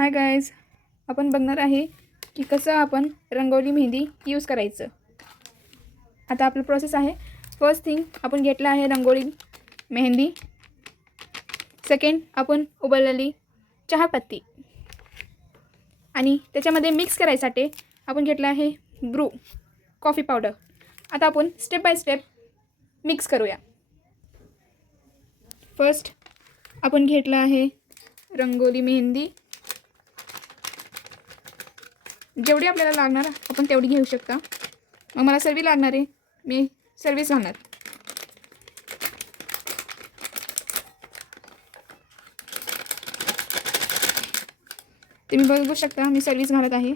Hi guys, आपण बघणार आहे की कसं आपण रंगोली मेहंदी यूज करायचं. आता आपलं प्रोसेस आहे. फर्स्ट थिंग आपण घेतलं आहे रंगोली मेहंदी. सेकंड आपण उबललेली चहापत्ती आणि त्याच्यामध्ये मिक्स करायसाठी आपण घेतलं आहे ब्रू कॉफी पावडर. आता आपण स्टेप बाय स्टेप मिक्स करूया. फर्स्ट आपण घेतलं आहे रंगोली मेहंदी. जेवढी आपल्याला लागणार आपण तेवढी घेऊ शकता. मग मला सर्व लागणार आहे, मी सर्वच घालणार. तुम्ही बघू शकता मी सर्वच घालत आहे.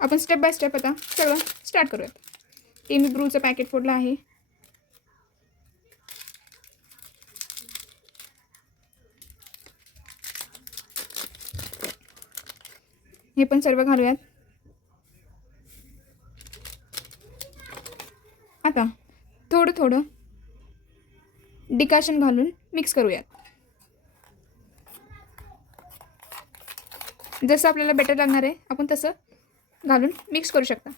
आपण स्टेप बाय स्टेप आता सगळं स्टार्ट करूया. ते मी ब्रूचं पॅकेट फोडलं आहे. हे पण सर्व घालूयात. आता थोडं थोडं डिकॉशन घालून मिक्स करूयात. जसं आपल्याला बेटर लागणार आहे आपण तसं घालून मिक्स करू शकता.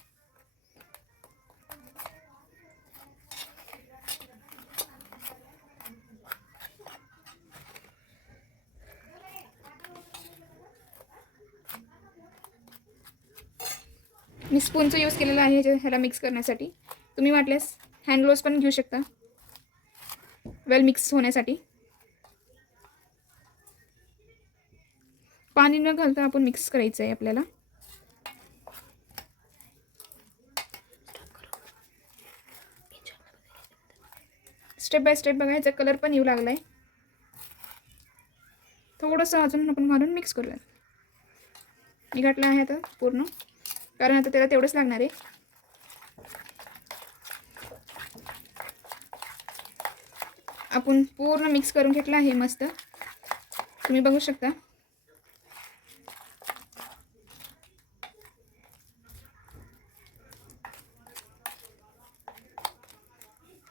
मी स्पूनचा यूज केलेला आहे ह्याला मिक्स करण्यासाठी. तुम्ही वाटल्यास हँड ग्लोव्स पण घेऊ शकता वेल मिक्स होण्यासाठी. पाणी न घालता आपण मिक्स करायचं आहे आपल्याला. स्टेप बाय स्टेप बघायचं. कलर पण येऊ लागला आहे. थोडंसं अजून आपण घालून मिक्स करूया. मी घातलं आहे आता पूर्ण, कारण आता त्याला तेवढंच लागणार आहे. आपण पूर्ण मिक्स करून घेतलं आहे मस्त. तुम्ही बघू शकता.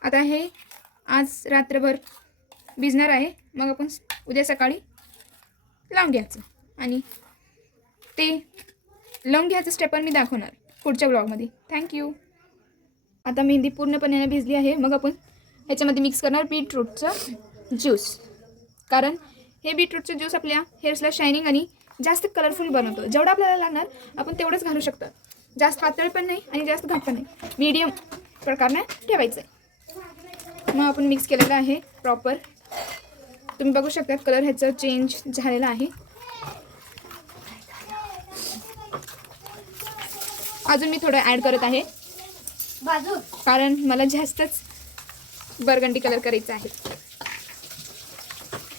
आता हे आज रात्रभर भिजणार आहे. मग आपण उद्या सकाळी लावून घ्यायचं आणि ते लावून घ्यायचं स्टेपर मी दाखवणार पुढच्या ब्लॉगमध्ये. थँक्यू. आता मेहंदी पूर्णपणे भिजली आहे. मग आपण ह्याच्यामध्ये मिक्स करणार बीटरूटचं ज्यूस. कारण हे बीटरूटचं ज्यूस आपल्या हेअर्सला शायनिंग आणि जास्त कलरफुल बनवतो. जेवढं आपल्याला लागणार आपण तेवढंच घालू शकतो. जास्त पातळ पण नाही आणि जास्त घट्ट पण नाही, मीडियम प्रकाराने ठेवायचं आहे. मग आपण मिक्स केलेलं आहे प्रॉपर. तुम्ही बघू शकता कलर ह्याचं चेंज झालेला आहे. अजून मी थोडं ॲड करत आहे कारण मला जास्तच बर्गंडी कलर करायचा आहे.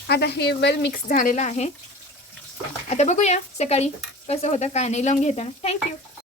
आता हे वेल मिक्स झालेलं आहे. आता बघूया सकाळी कसं होतं काय नाही लावून घेताना. थँक्यू.